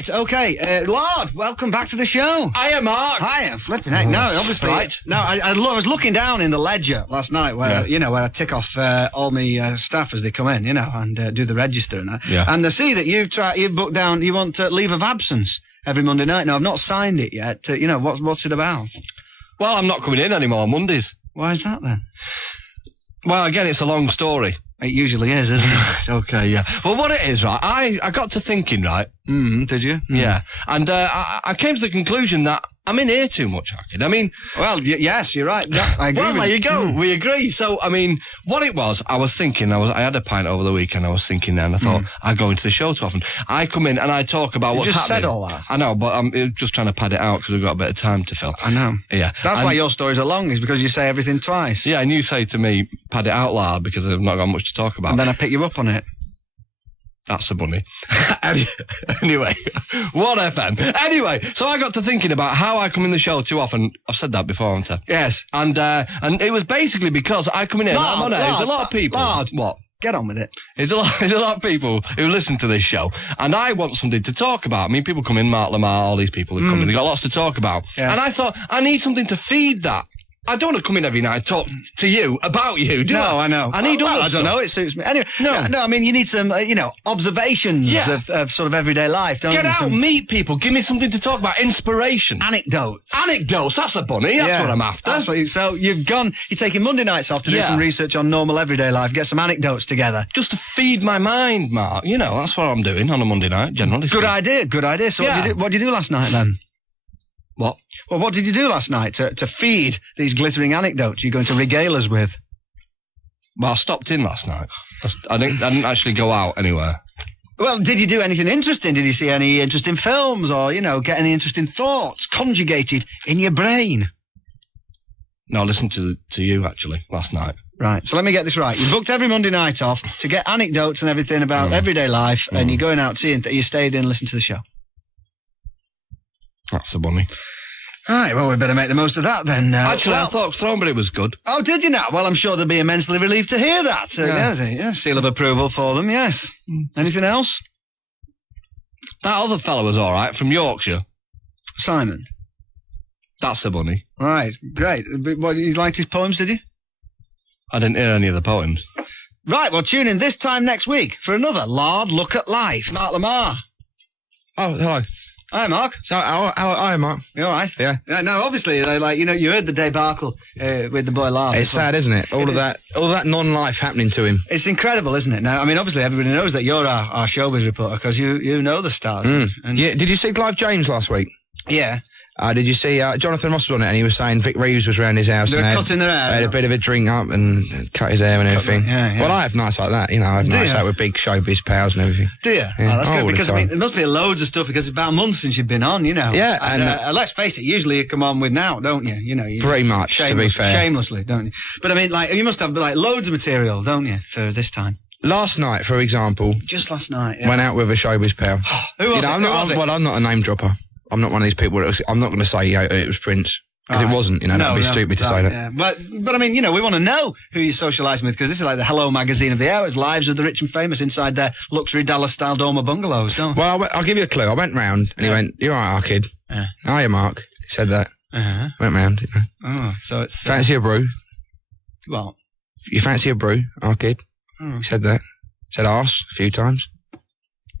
Right, okay. Lard, welcome back to the show. Hiya, Mark. Hiya, flipping heck. No, obviously. Right. No, I was looking down in the ledger last night where, where I tick off all my staff as they come in, and do the register and that. Yeah. And I see that you've booked down, you want leave of absence every Monday night. Now, I've not signed it yet. What's it about? Well, I'm not coming in anymore on Mondays. Why is that then? Well, again, it's a long story. It usually is, isn't it? Okay, yeah. Well, what it is, right, I got to thinking, right? Did you? Yeah. And I came to the conclusion that I'm in here too much, Hackett. I mean... Well, yes, you're right. I agree well, there you go. We agree. So, I mean, what it was, I was thinking, I had a pint over the weekend, I was thinking then, I thought, I go into the show too often. I come in and I talk about what's happening. You just said all that. I know, but I'm just trying to pad it out because we've got a bit of time to fill. I know. Yeah. That's why your stories are long, is because you say everything twice. Yeah, and you say to me, pad it out loud because I've not got much to talk about. And then I pick you up on it. That's the bunny. Anyway, what FM? Anyway, so I got to thinking about how I come in the show too often. I've said that before, haven't I? Yes. And it was basically because I come in here and I'm on it. There's a lot of people. Lard. What? Get on with it. There's a lot of people who listen to this show, and I want something to talk about. I mean, people come in, Mark Lamarr, all these people who come in, they've got lots to talk about. Yes. And I thought, I need something to feed that. I don't want to come in every night and talk to you about you, do I? No, I know. I need I don't know, it suits me. Anyway, no, I mean, you need some, observations of sort of everyday life, don't you? Get out, meet people, give me something to talk about, inspiration. Anecdotes, that's a bunny, that's what I'm after. That's what so you're taking Monday nights off to do some research on normal everyday life, get some anecdotes together. Just to feed my mind, Mark. That's what I'm doing on a Monday night, generally. Good idea. So what did you do last night then? What? Well, what did you do last night to feed these glittering anecdotes you're going to regale us with? Well, I stopped in last night. I didn't actually go out anywhere. Well, did you do anything interesting? Did you see any interesting films or, get any interesting thoughts conjugated in your brain? No, I listened to you, actually, last night. Right, so let me get this right. You booked every Monday night off to get anecdotes and everything about everyday life, and you're going out seeing that you stayed in and listened to the show. That's the bunny. Right, well, we better make the most of that then. Actually, I thought Throne, but it was good. Oh, did you not? Well, I'm sure they'll be immensely relieved to hear that. Seal of approval for them, yes. Anything else? That other fellow was all right, from Yorkshire. Simon. That's the bunny. Right, great. What, you liked his poems, did you? I didn't hear any of the poems. Right, well, tune in this time next week for another Lard Look at Life. Mark Lamarr. Oh, hello. Hi, Mark. So, hi, Mark. You all right? Yeah. No, obviously, you heard the debacle with the boy Lard. It's sad, isn't it? All of that non-life happening to him. It's incredible, isn't it? Now, I mean, obviously, everybody knows that you're our showbiz reporter because you know the stars. Yeah. Did you see Clive James last week? Yeah. Did you see Jonathan Ross was on it and he was saying Vic Reeves was around his house. They were cutting their hair. Had a bit of a drink up and cut his hair and everything. Yeah. Well, I have nights like that, I have nights out with big showbiz pals and everything. Do you? Yeah. Oh, that's good because, there must be loads of stuff because it's about a month since you've been on, Yeah. And let's face it, usually you come on with now, don't you? You pretty much, to be fair. Shamelessly, don't you? But I mean, you must have loads of material, don't you, for this time? Last night, for example. Just last night, went out with a showbiz pal. Who was it? Well, I'm not a name dropper. I'm not one of these people. I'm not going to say it was Prince because it wasn't. That'd be stupid to say that. Yeah. But I mean, we want to know who you're socialising with because this is like the Hello magazine of the hour. It's lives of the rich and famous inside their luxury Dallas-style dormer bungalows. Don't we? Well, I'll give you a clue. I went round and he went, "You're all right, our kid." Yeah. Hiya, Mark. He said that. Went round. Oh, so it's fancy a brew. Well, you fancy a brew, our kid? He said that. Said arse a few times.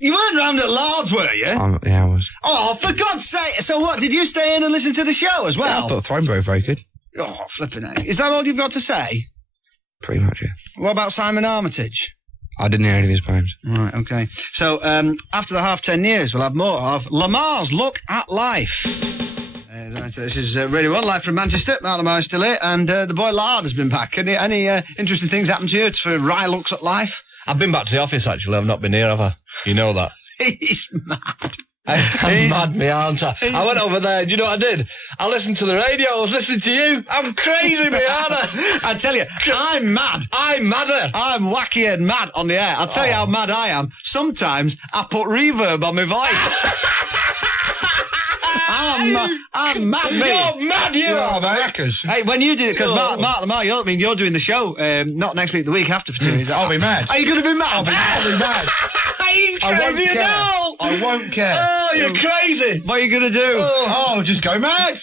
You weren't round at Lard's, were you? Yeah, I was. Oh, for God's sake. So what, did you stay in and listen to the show as well? Yeah, I thought Throne were very good. Oh, flipping it. Is that all you've got to say? Pretty much, yeah. What about Simon Armitage? I didn't hear any of his poems. Right, okay. So, after the 10 years, we'll have more of Lamarr's Look at Life. This is Radio 1, live from Manchester. Mark Lamarr is still here, and the boy Lard has been back. Any interesting things happened to you for Rye Looks at Life? I've been back to the office, actually. I've not been here, have I? You know that. He's mad. I'm mad, me, aren't I? I went over there, do you know what I did? I listened to the radio, I was listening to you. I'm crazy, me, aren't I? I tell you, I'm mad. I'm madder. I'm wacky and mad on the air. I'll tell you how mad I am. Sometimes I put reverb on my voice. I'm mad, mate. You're mad, you are, mate. Crackers. Hey, when you do it, because Mark Lamarr, you're doing the show, not next week, the week after for 2 weeks. I'll be mad. Are you going to be mad? I'll be mad. I won't care. Oh, you're crazy. What are you going to do? Oh, just go mad.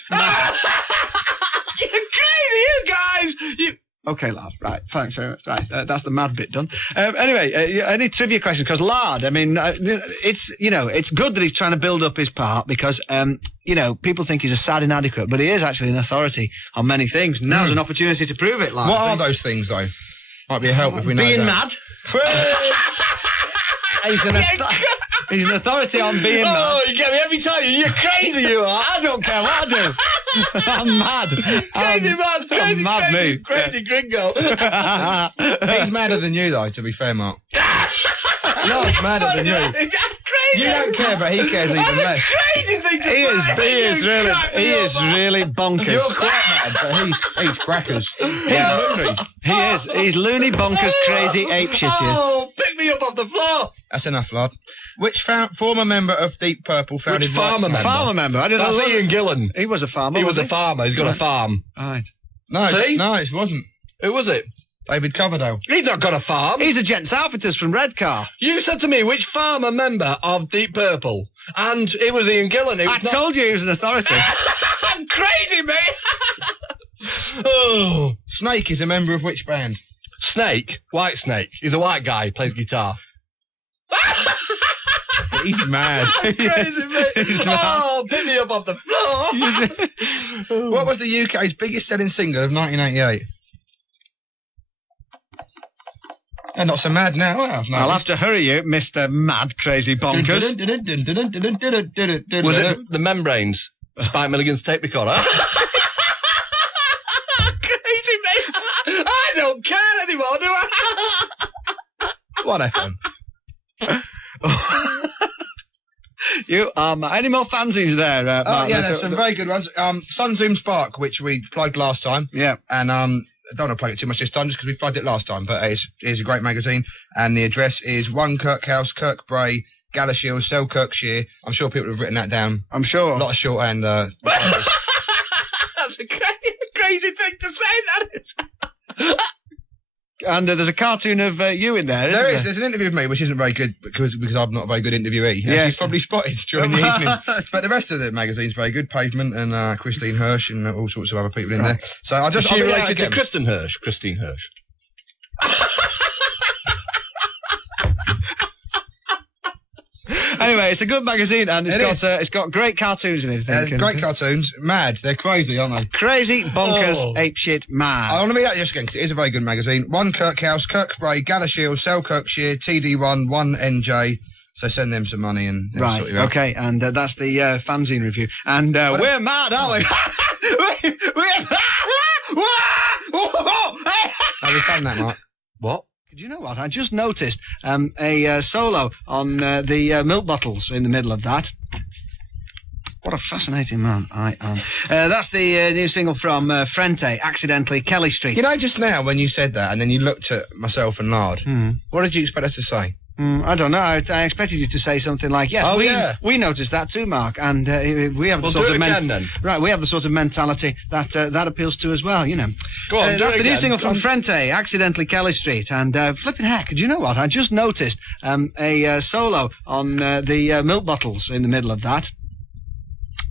You're crazy, you guys. Okay, Lard. Right, thanks very much. Right, that's the mad bit done. Anyway, any trivia questions? Because Lard, I mean, it's good that he's trying to build up his part because, people think he's a sad inadequate, but he is actually an authority on many things. Now's an opportunity to prove it, Lard. What are those things, though? Might be a help if we know Being that. mad. He's an authority on being mad. Oh, you get me every time. You're crazy, you are. I don't care what I do. I'm mad. Crazy man. Crazy, mad crazy, me. crazy gringo. He's madder than you, though, to be fair, Mark. Lord's madder than you. Crazy. You don't care, but he cares even less. Crazy thing to He is really bonkers. You're quite mad, but he's crackers. He's loony. He is. He's loony, bonkers, crazy, ape shit. He is. Oh, pick me up off the floor. That's enough, Lord. Which former member of Deep Purple founded... Which farmer member? Farmer member. I didn't know. That's Ian Gillan. He was a farmer. He was a farmer. He's got a farm. Right. No, See? no, it wasn't. Who was it? David Coverdale. He's not got a farm. He's a Gents Outfitters from Redcar. You said to me, which farmer member of Deep Purple? And it was Ian Gillan. I told you he was an authority. I'm crazy, mate. Oh. Snake is a member of which band? Snake? White Snake. He's a white guy. He plays guitar. He's mad. Crazy, mate. Oh, pick me up off the floor. What was the UK's biggest selling single of 1988? They're not so mad now. Well, no. I'll have to hurry you, Mr. Mad Crazy Bonkers. Was it The Membranes? Spike Milligan's tape recorder? Crazy, mate. I don't care anymore, do I? What FM? You any more fanzines there, Mark? Yeah, there's some very good ones. Sun Zoom Spark, which we plugged last time. Yeah. And I don't want to plug it too much this time just because we plugged it last time, but it's a great magazine. And the address is 1 Kirkhouse, Kirkbrae, Galashiels, Selkirkshire. I'm sure people have written that down. I'm sure. A lot of shorthand. That's a crazy thing to say, that is. And there's a cartoon of you in there, isn't there? There's an interview with me, which isn't very good because I'm not a very good interviewee. Yes. She's probably spotted during the evening. But the rest of the magazine's very good. Pavement and Christine Hirsch and all sorts of other people in there. So I'll Is she related to Christine Hirsch? Anyway, it's a good magazine and it's got great cartoons in it. I think. Great cartoons. Mad. They're crazy, aren't they? Crazy, bonkers, apeshit, mad. I want to read that just again because it is a very good magazine. 1 Kirkhouse, Kirkbrae, Galashiels, Selkirkshire, TD1, 1NJ. So send them some money and right. Sort you out. Okay, and that's the fanzine review. And we're mad, aren't we? Have you done that, Mark? What? Do you know what? I just noticed a solo on the milk bottles in the middle of that. What a fascinating man I am. That's the new single from Frente, Accidentally Kelly Street. You know, just now when you said that and then you looked at myself and Lard, what did you expect us to say? I don't know. I expected you to say something like, "Yes, we noticed that too, Mark," and we have the sort of right. We have the sort of mentality that appeals to as well. You know. Go on, that's the new single from Frente, "Accidentally Kelly Street," and flipping heck, do you know what? I just noticed a solo on the milk bottles in the middle of that.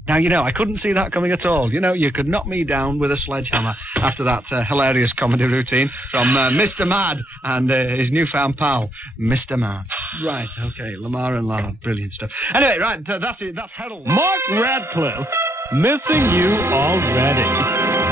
Now, you know, I couldn't see that coming at all. You know, you could knock me down with a sledgehammer after that hilarious comedy routine from Mr. Mad and his newfound pal, Mr. Mad. Right, okay, Lamarr and Lard, brilliant stuff. Anyway, right, that's it, that's Herald. Mark Radcliffe, missing you already.